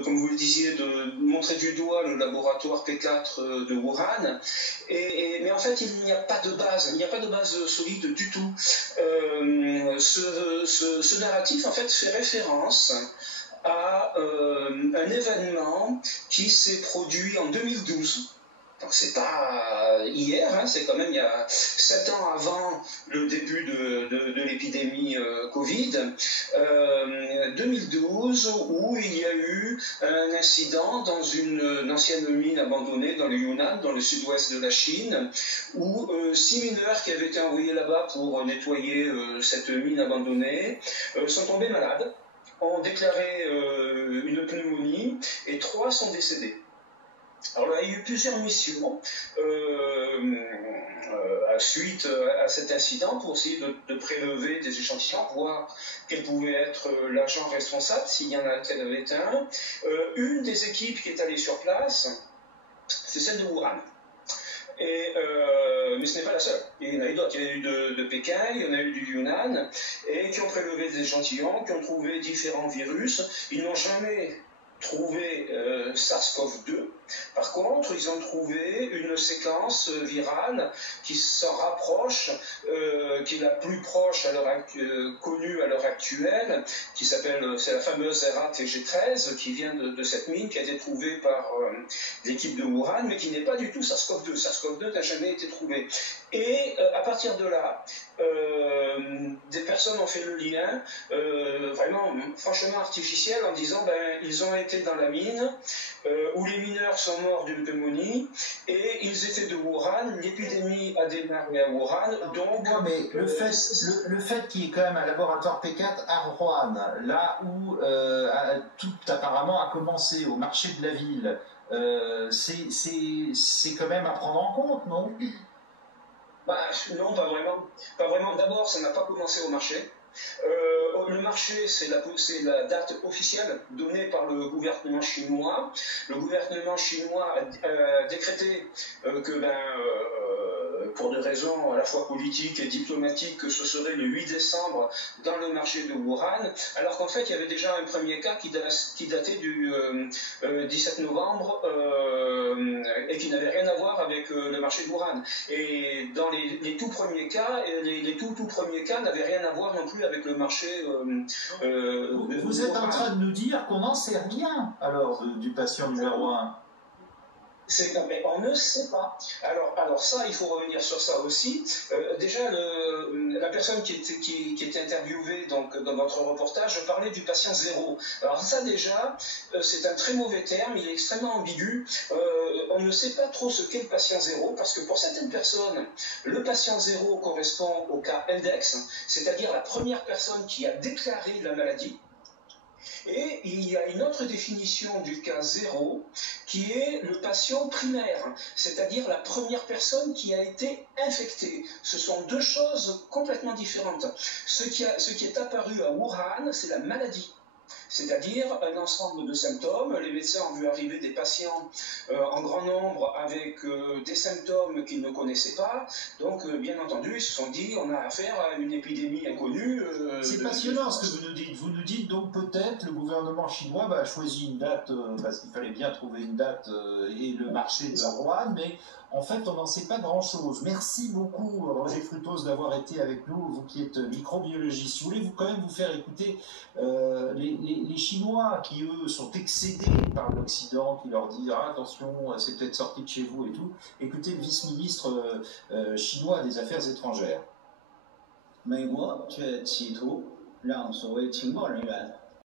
comme vous le disiez, de montrer du doigt le laboratoire P4 de Wuhan. Mais en fait, il n'y a pas de base, il n'y a pas de base solide du tout. Ce narratif, en fait, fait référence à un événement qui s'est produit en 2012. Donc c'est pas hier, hein, c'est quand même il y a 7 ans avant le début de l'épidémie Covid, 2012, où il y a eu un incident dans une ancienne mine abandonnée dans le Yunnan, dans le sud-ouest de la Chine, où 6 mineurs qui avaient été envoyés là-bas pour nettoyer cette mine abandonnée sont tombés malades, ont déclaré une pneumonie et 3 sont décédés. Alors là, il y a eu plusieurs missions suite à cet incident pour essayer de prélever des échantillons, voir quel pouvait être l'agent responsable, s'il y en avait un. Une des équipes qui est allée sur place, c'est celle de Wuhan. Mais ce n'est pas la seule. Il y en a eu d'autres. Il y en a eu de Pékin, il y en a eu du Yunnan, et qui ont prélevé des échantillons, qui ont trouvé différents virus. Ils n'ont jamais trouvé SARS-CoV-2. Par contre, ils ont trouvé une séquence virale qui s'en rapproche, qui est la plus proche connue à l'heure actuelle, qui s'appelle, c'est la fameuse RATG13, qui vient de cette mine, qui a été trouvée par l'équipe de Wuhan, mais qui n'est pas du tout SARS-CoV-2. SARS-CoV-2 n'a jamais été trouvé. Et à partir de là, des personnes ont fait le lien, vraiment franchement artificiel, en disant ils ont été dans la mine où les mineurs sont morts d'une pneumonie et ils étaient de Wuhan, l'épidémie a démarré à Wuhan, donc... Non, mais le fait qu'il y ait quand même un laboratoire P4 à Wuhan, là où tout apparemment a commencé au marché de la ville, c'est quand même à prendre en compte, non? Non, pas vraiment. Pas vraiment. D'abord, ça n'a pas commencé au marché. Le marché, c'est la date officielle donnée par le gouvernement chinois. Le gouvernement chinois a décrété que, pour des raisons à la fois politiques et diplomatiques, que ce serait le 8 décembre dans le marché de Wuhan, alors qu'en fait, il y avait déjà un premier cas qui datait du 17 novembre et qui n'avait rien à voir avec le marché de Wuhan. Et dans les tout premiers cas, les tout premiers cas n'avaient rien à voir non plus avec le marché. Vous êtes en train de nous dire qu'on n'en sait rien alors du patient numéro 1. Mais on ne sait pas. Alors ça, il faut revenir sur ça aussi. Déjà, la personne qui était interviewée donc, dans votre reportage parlait du patient zéro. Alors ça déjà, c'est un très mauvais terme, il est extrêmement ambigu. On ne sait pas trop ce qu'est le patient zéro, parce que pour certaines personnes, le patient zéro correspond au cas index, c'est-à-dire la première personne qui a déclaré la maladie. Et il y a une autre définition du cas zéro qui est le patient primaire, c'est-à-dire la première personne qui a été infectée. Ce sont deux choses complètement différentes. Ce qui est apparu à Wuhan, c'est la maladie. C'est-à-dire un ensemble de symptômes. Les médecins ont vu arriver des patients en grand nombre avec des symptômes qu'ils ne connaissaient pas. Donc, bien entendu, ils se sont dit on a affaire à une épidémie inconnue. C'est passionnant ce que vous nous dites. Vous nous dites donc peut-être le gouvernement chinois a choisi une date, parce qu'il fallait bien trouver une date et le marché de Wuhan, mais en fait, on n'en sait pas grand-chose. Merci beaucoup, Roger Frutos, d'avoir été avec nous, vous qui êtes microbiologiste. Je voulais quand même vous faire écouter les Chinois qui, eux, sont excédés par l'Occident, qui leur dit ah, attention, c'est peut-être sorti de chez vous et tout. Écoutez le vice-ministre chinois des Affaires étrangères. 美国却企图让所谓情报人员